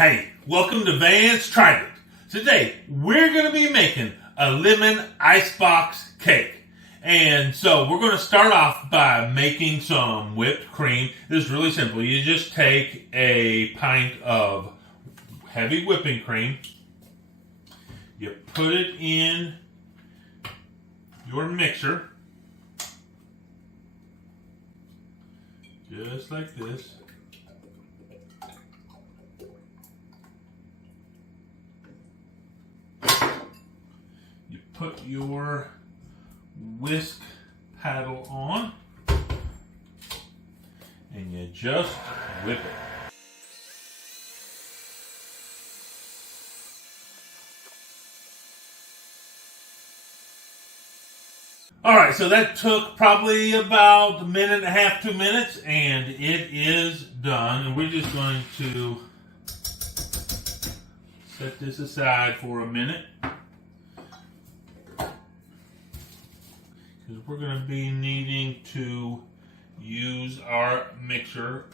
Hey, welcome to Vance Tried It. Today, we're going to be making a lemon icebox cake. And so we're going to start off by making some whipped cream. This is really simple. You just take a pint of heavy whipping cream. You put it in your mixer. Just like this. You put your whisk paddle on and you just whip it. Alright, so that took probably about a minute and a half, 2 minutes, and it is done. And we're just going to set this aside for a minute. Because we're going to be needing to use our mixer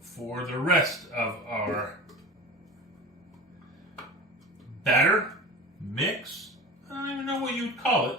for the rest of our batter mix. I don't even know what you would call it.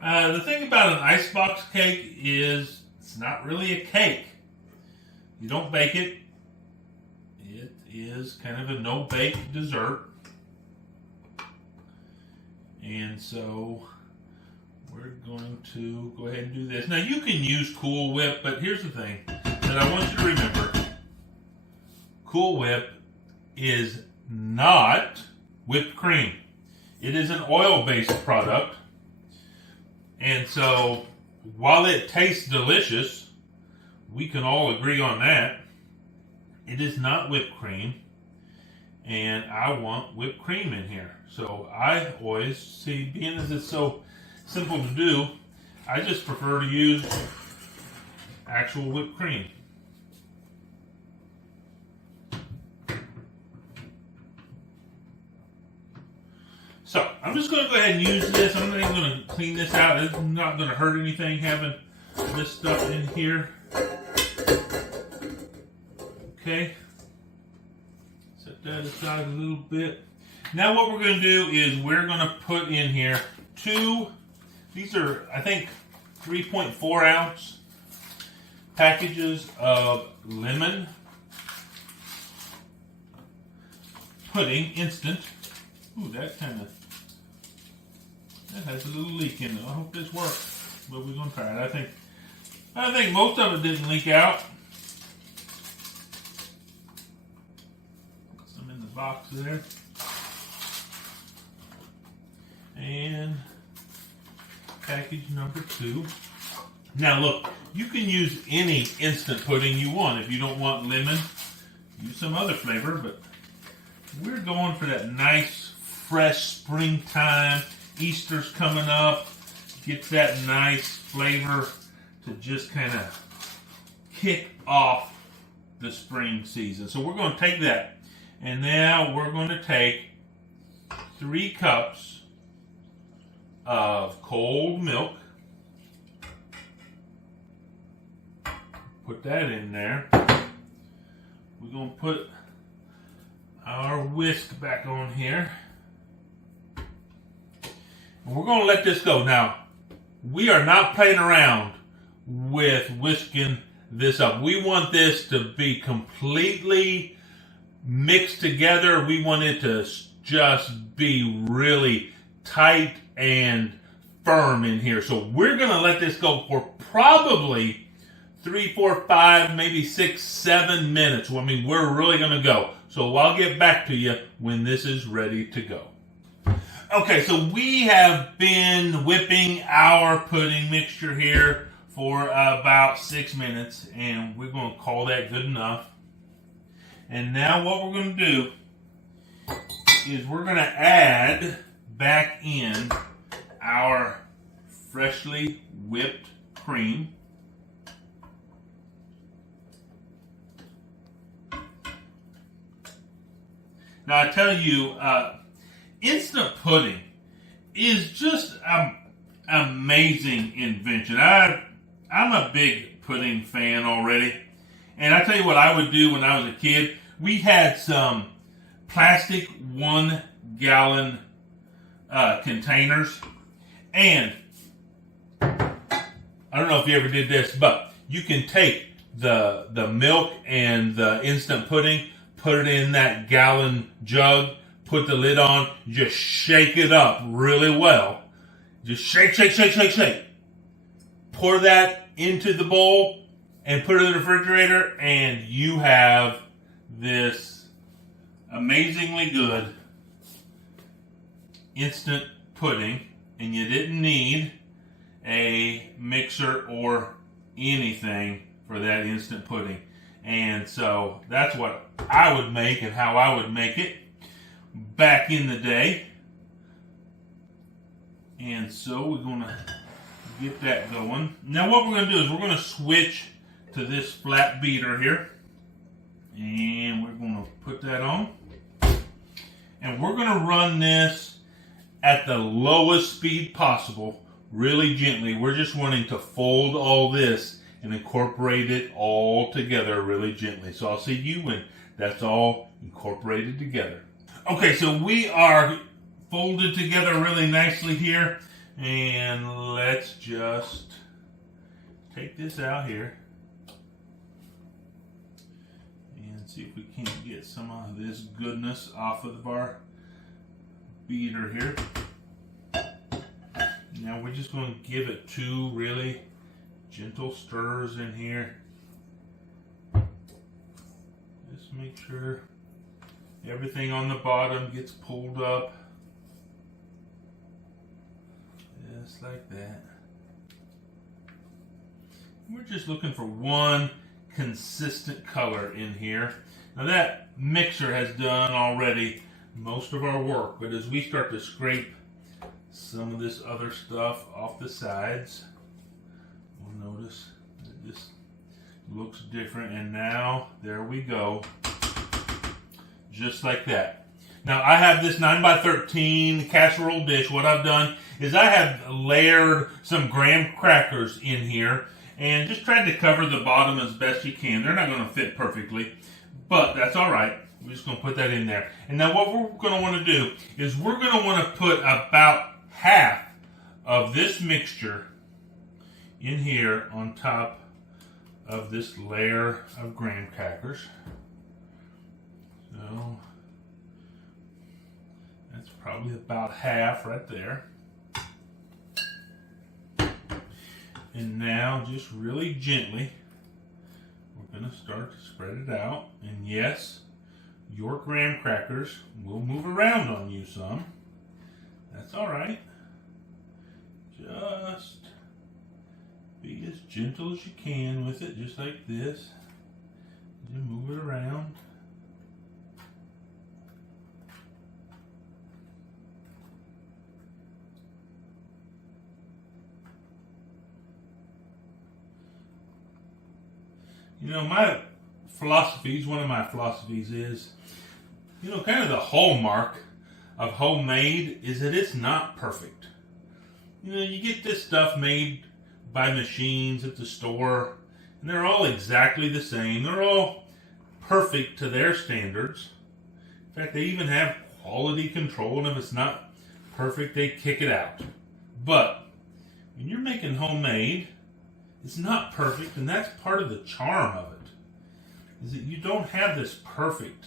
The thing about an icebox cake is it's not really a cake. You don't bake it. It is kind of a no-bake dessert. And so we're going to go ahead and do this. Now you can use Cool Whip, but here's the thing that I want you to remember. Cool Whip is not whipped cream. It is an oil-based product. And so, while it tastes delicious, we can all agree on that, it is not whipped cream, and I want whipped cream in here. So I always see, being as it's so simple to do, I just prefer to use actual whipped cream. So, I'm just going to go ahead and use this. I'm not even going to clean this out. It's not going to hurt anything having this stuff in here. Okay. Set that aside a little bit. Now what we're going to do is we're going to put in here these are, I think, 3.4 ounce packages of lemon pudding instant. Ooh, that has a little leak in it. I hope this works, but we're gonna try it. I think most of it didn't leak out. Put some in the box there, and package number 2. Now look, you can use any instant pudding you want. If you don't want lemon, use some other flavor, but we're going for that nice fresh springtime. Easter's coming up. Get that nice flavor to just kind of kick off the spring season. So we're going to take that, and now we're going to take 3 cups of cold milk. Put that in there. We're going to put our whisk back on here. And we're going to let this go. Now, we are not playing around with whisking this up. We want this to be completely mixed together. We want it to just be really tight and firm in here. So we're going to let this go for probably 3, 4, 5, maybe 6, 7 minutes. I mean, we're really going to go. So I'll get back to you when this is ready to go. Okay, so we have been whipping our pudding mixture here for about 6 minutes, and we're going to call that good enough. And now what we're going to do is we're going to add back in our freshly whipped cream. Now I tell you, instant pudding is just an amazing invention. I'm a big pudding fan already. And I tell you what I would do when I was a kid. We had some plastic 1-gallon containers. And I don't know if you ever did this, but you can take the milk and the instant pudding, put it in that gallon jug, put the lid on, just shake it up really well. Just shake, shake, shake, shake, shake. Pour that into the bowl and put it in the refrigerator, and you have this amazingly good instant pudding, and you didn't need a mixer or anything for that instant pudding. And so that's what I would make and how I would make it back in the day. And so we're going to get that going. Now what we're going to do is we're going to switch to this flat beater here. And we're going to put that on. And we're going to run this at the lowest speed possible, really gently. We're just wanting to fold all this and incorporate it all together really gently. So I'll see you when that's all incorporated together. Okay, so we are folded together really nicely here. And let's just take this out here and see if we can't get some of this goodness off of our beater here. Now we're just going to give it 2 really gentle stirs in here. Just make sure everything on the bottom gets pulled up. Just like that. We're just looking for one consistent color in here. Now that mixer has done already most of our work, but as we start to scrape some of this other stuff off the sides, we'll notice that this looks different. And now there we go, just like that. Now I have this 9x13 casserole dish. What I've done is I have layered some graham crackers in here and just tried to cover the bottom as best you can. They're not going to fit perfectly, but that's all right. We're just going to put that in there. And now what we're going to want to do is we're going to want to put about half of this mixture in here on top of this layer of graham crackers. So that's probably about half right there. And now just really gently, we're going to start to spread it out. And yes, your graham crackers will move around on you some. That's all right. Just be as gentle as you can with it, just like this. You move it around. You know, one of my philosophies is, kind of the hallmark of homemade is that it's not perfect. You get this stuff made by machines at the store, and they're all exactly the same. They're all perfect to their standards. In fact, they even have quality control, and if it's not perfect, they kick it out. But when you're making homemade, it's not perfect, and that's part of the charm of it, is that you don't have this perfect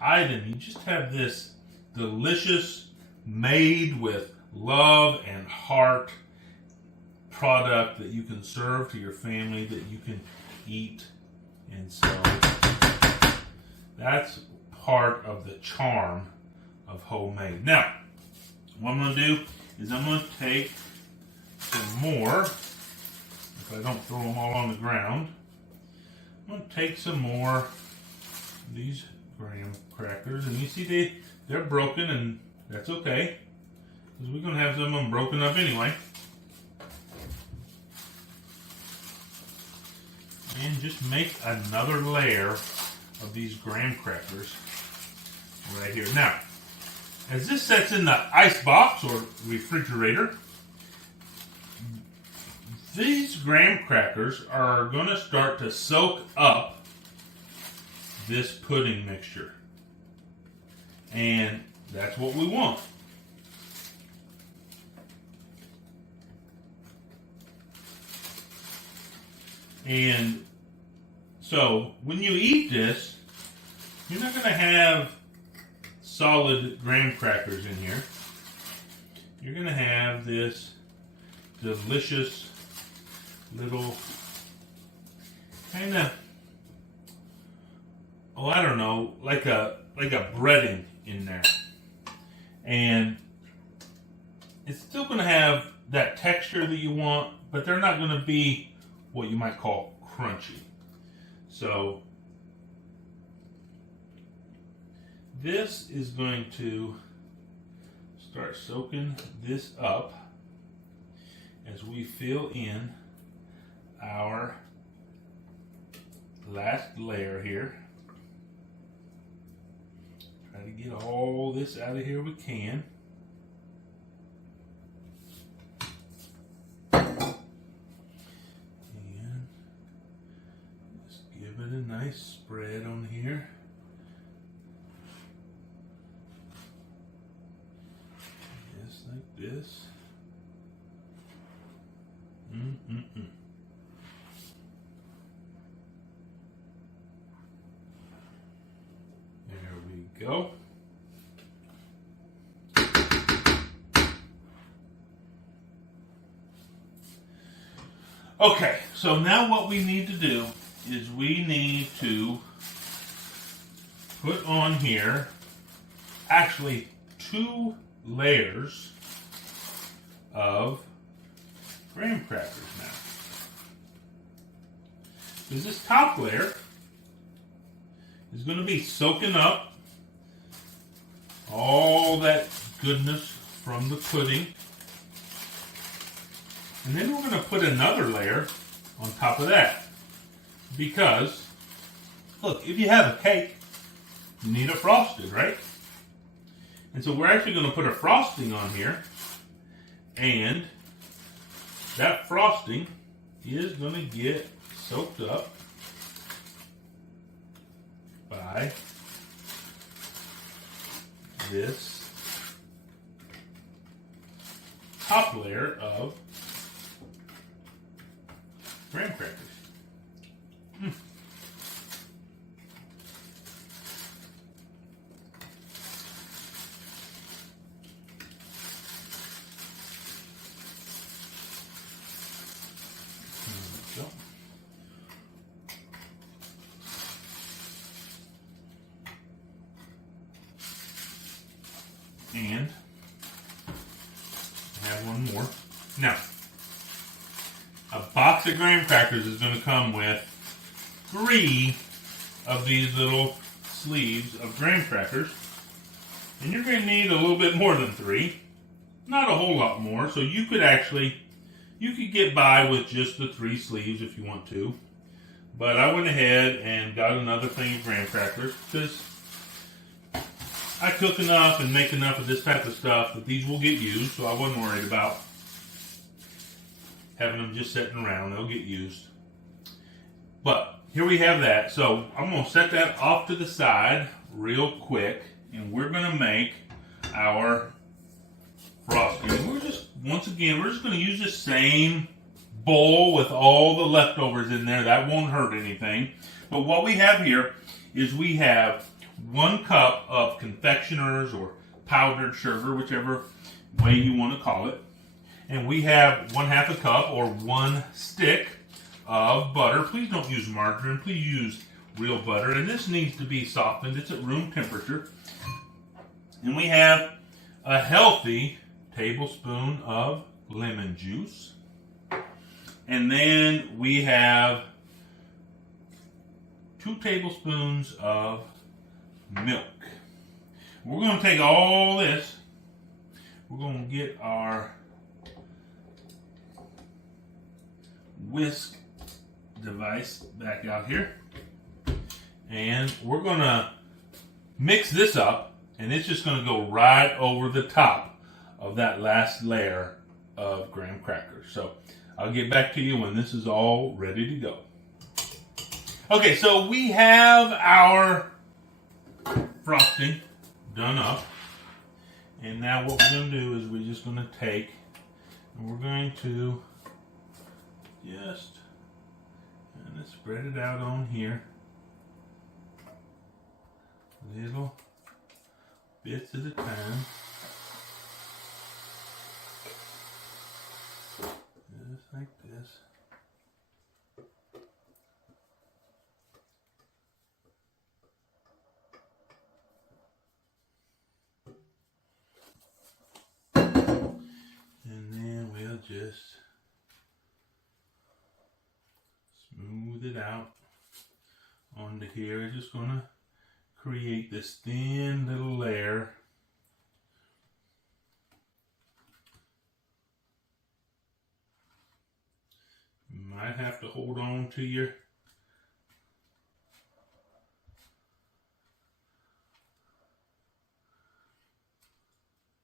item. You just have this delicious, made with love and heart product that you can serve to your family, that you can eat. And so that's part of the charm of homemade. Now, what I'm going to do is I'm going to take some more. If I don't throw them all on the ground, I'm going to take some more of these graham crackers. And you see they're broken, and that's okay, because we're going to have some of them broken up anyway. And just make another layer of these graham crackers right here. Now, as this sets in the icebox or refrigerator, these graham crackers are going to start to soak up this pudding mixture. And that's what we want. And so when you eat this, you're not going to have solid graham crackers in here. You're going to have this delicious little kind of, I don't know, like a breading in there. And it's still going to have that texture that you want, but they're not going to be what you might call crunchy. So this is going to start soaking this up as we fill in our last layer here. Try to get all this out of here we can. And just give it a nice spread on here. Just like this. There we go. Okay, so now what we need to do is we need to put on here actually 2 layers of graham crackers now. Because this top layer is going to be soaking up all that goodness from the pudding. And then we're going to put another layer on top of that. Because, look, if you have a cake, you need it frosted, right? And so we're actually going to put a frosting on here. And that frosting is going to get soaked up by this top layer of graham crackers. And I have one more. Now, a box of graham crackers is going to come with 3 of these little sleeves of graham crackers. And you're going to need a little bit more than 3. Not a whole lot more. So you could get by with just the 3 sleeves if you want to. But I went ahead and got another thing of graham crackers because I cook enough and make enough of this type of stuff that these will get used, so I wasn't worried about having them just sitting around. They'll get used. But here we have that. So I'm going to set that off to the side real quick, and we're going to make our frosting. And we're just going to use the same bowl with all the leftovers in there. That won't hurt anything. But what we have here is we have 1 cup of confectioner's or powdered sugar, whichever way you want to call it. And we have 1/2 a cup or 1 stick of butter. Please don't use margarine. Please use real butter. And this needs to be softened. It's at room temperature. And we have a healthy tablespoon of lemon juice. And then we have 2 tablespoons of milk. We're going to take all this. We're going to get our whisk device back out here. And we're going to mix this up, and it's just going to go right over the top of that last layer of graham crackers. So I'll get back to you when this is all ready to go. Okay, so we have our frosting done up. And now what we're going to do is we're just going to take and we're going to just kind of spread it out on here. Little bits at a time. Just like this. And then we'll just smooth it out onto here. Just gonna create this thin little layer. You might have to hold on to your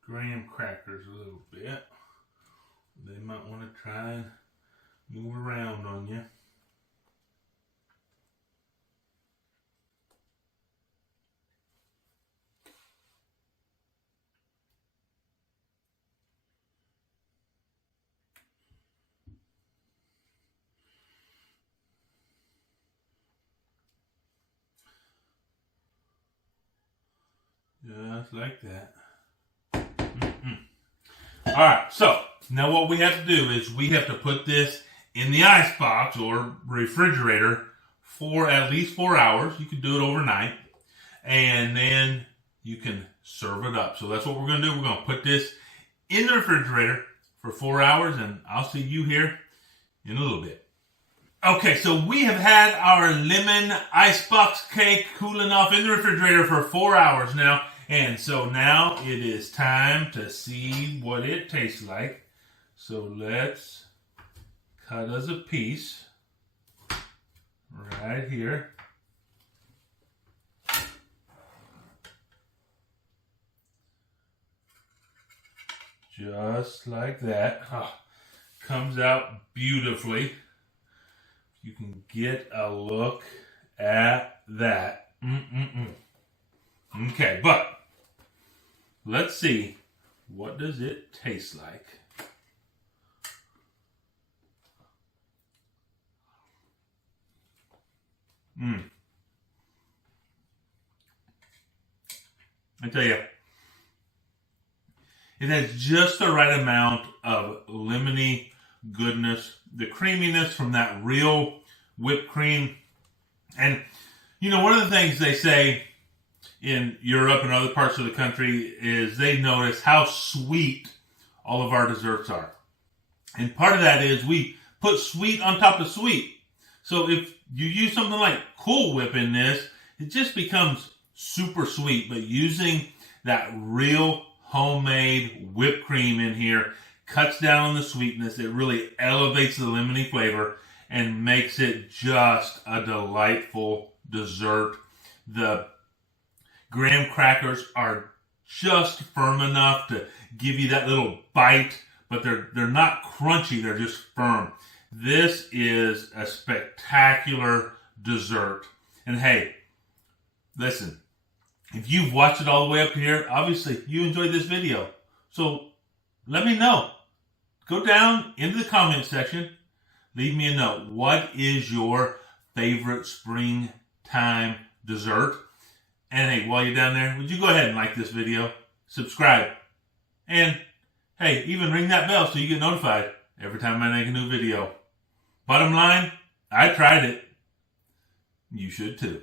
graham crackers a little bit. They might want to try and move around on you. Just like that. All right, so now what we have to do is we have to put this in the icebox or refrigerator for at least 4 hours. You can do it overnight, and then you can serve it up. So that's what we're going to do. We're going to put this in the refrigerator for 4 hours, and I'll see you here in a little bit. Okay, so we have had our lemon icebox cake cooling off in the refrigerator for 4 hours now. And so now it is time to see what it tastes like. So let's cut us a piece right here. Just like that. Oh, comes out beautifully. You can get a look at that. Okay, but let's see, what does it taste like? I tell you, it has just the right amount of lemony goodness, the creaminess from that real whipped cream. And, you know, one of the things they say in Europe and other parts of the country is they notice how sweet all of our desserts are. And part of that is we put sweet on top of sweet. So if you use something like Cool Whip in this, it just becomes super sweet. But using that real homemade whipped cream in here cuts down on the sweetness. It really elevates the lemony flavor and makes it just a delightful dessert. The graham crackers are just firm enough to give you that little bite, but they're not crunchy, they're just firm. This is a spectacular dessert. And hey, listen, if you've watched it all the way up here, obviously you enjoyed this video. So let me know. Go down into the comment section, leave me a note. What is your favorite springtime dessert? And hey, while you're down there, would you go ahead and like this video, subscribe, and hey, even ring that bell so you get notified every time I make a new video. Bottom line, I tried it. You should too.